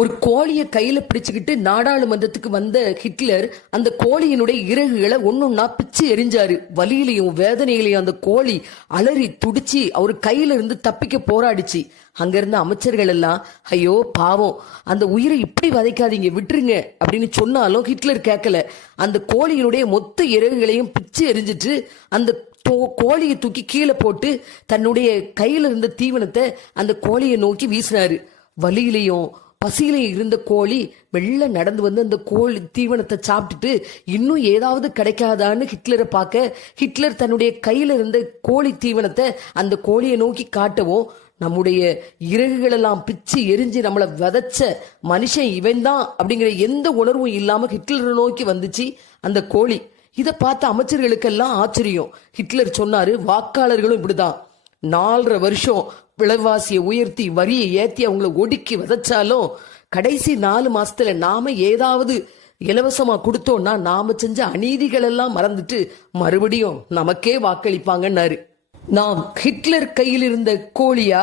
ஒரு கோழியை கையில பிடிச்சுக்கிட்டு நாடாளுமன்றத்துக்கு வந்த ஹிட்லர் அந்த கோழியினுடைய இறகுகளை ஒன்னொன்னா பிச்சு எரிஞ்சாரு. வலியிலையும் வேதனையிலையும் அந்த கோழி அலறி துடிச்சு அவர் கையில இருந்து தப்பிக்க போராடிச்சு. அங்க இருந்த அமைச்சர்கள் எல்லாம், ஐயோ பாவம், அந்த உயிரை இப்படி வதைக்காதீங்க, விட்டுருங்க அப்படின்னு சொன்னாலும் ஹிட்லர் கேட்கல. அந்த கோழியினுடைய மொத்த இறகுகளையும் பிச்சு எரிஞ்சிட்டு அந்த கோழியை தூக்கி கீழே போட்டு தன்னுடைய கையில இருந்த தீவனத்தை அந்த கோழியை நோக்கி வீசினாரு. வலியிலையும் பசியிலையும் இருந்த கோழி வெள்ள நடந்து வந்து அந்த கோழி தீவனத்தை சாப்பிட்டுட்டு இன்னும் ஏதாவது கிடைக்காதான்னு ஹிட்லரை பார்க்க, ஹிட்லர் தன்னுடைய கையில இருந்த கோழி தீவனத்தை அந்த கோழியை நோக்கி காட்டவும், நம்முடைய இறகுகளெல்லாம் பிச்சு எரிஞ்சு நம்மளை விதைச்ச மனுஷன் இவன் தான் அப்படிங்கிற எந்த உணர்வும் இல்லாம ஹிட்லரை நோக்கி வந்துச்சு அந்த கோழி. இதை பார்த்த அமைச்சர்களுக்கெல்லாம் ஆச்சரியம். ஹிட்லர் சொன்னாரு, வாக்காளர்களும் இப்படிதான் 4.5 வருஷம் விலைவாசியை உயர்த்தி வரியை ஏத்தி அவங்களை ஒடுக்கி விதைச்சாலும் கடைசி 4 மாசத்துல நாம ஏதாவது இலவசமா கொடுத்தோம்னா நாம செஞ்ச அநீதிகள் எல்லாம் மறந்துட்டு மறுபடியும் நமக்கே வாக்களிப்பாங்கன்னாரு. நாம் ஹிட்லர் கையில் இருந்த கோழியா